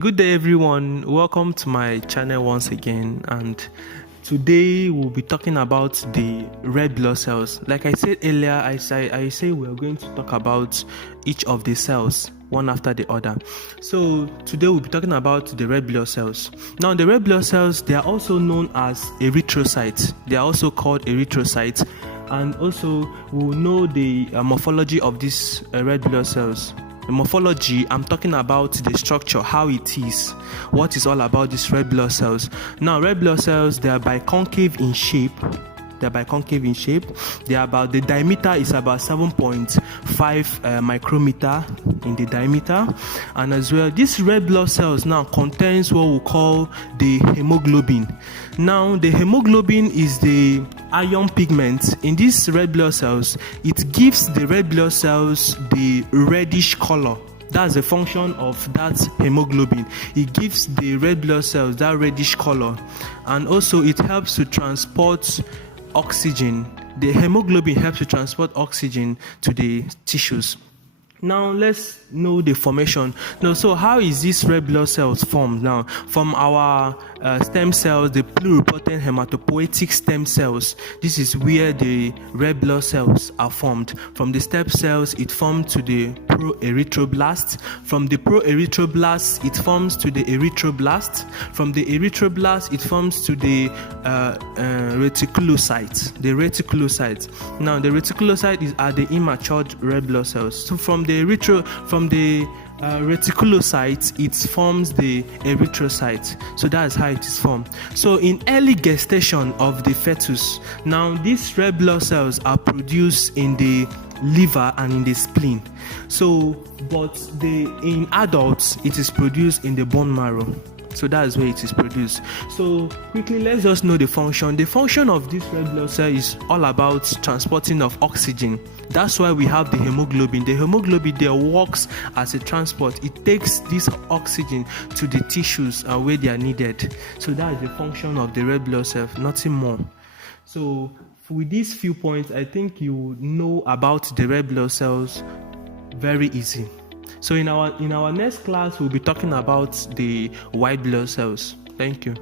Good day everyone, welcome to my channel once again, and today we'll be talking about the red blood cells. Like I said earlier, I say we're going to talk about each of the cells one after the other. So today we'll be talking about the red blood cells. Now the red blood cells, they are also known as erythrocytes. They are also called erythrocytes, and also we'll know the morphology of these red blood cells. The morphology, I'm talking about the structure, how it is, what is all about these red blood cells. Now, red blood cells, they are biconcave in shape. They are about, the diameter is about 7.5 micrometer in the diameter, and as well, these red blood cells now contains what we call the hemoglobin. Now, the hemoglobin is the iron pigment in these red blood cells. It gives the red blood cells the reddish color. That's the function of that hemoglobin. It gives the red blood cells that reddish color, and also it helps to transport oxygen. The hemoglobin helps to transport oxygen to the tissues. Now let's know the formation. Now, so how is this red blood cells formed? Now, from our stem cells, the pluripotent hematopoietic stem cells, this is where the red blood cells are formed. From the stem cells, it forms to the proerythroblast. From the proerythroblast, it forms to the erythroblast. From the erythroblast, it forms to the reticulocytes. Now, the reticulocytes are the immature red blood cells. So from the reticulocytes, it forms the erythrocyte. So that's how it is formed. So in early gestation of the fetus, now these red blood cells are produced in the liver and in the spleen. So, but in adults, it is produced in the bone marrow. So that's where it is produced. So quickly, let's just know the function. The function of this red blood cell is all about transporting of oxygen. That's why we have the hemoglobin. The hemoglobin there works as a transport. It takes this oxygen to the tissues where they are needed. So that is the function of the red blood cell, nothing more. So with these few points, I think you know about the red blood cells very easy. So in our next class, we'll be talking about the white blood cells. Thank you.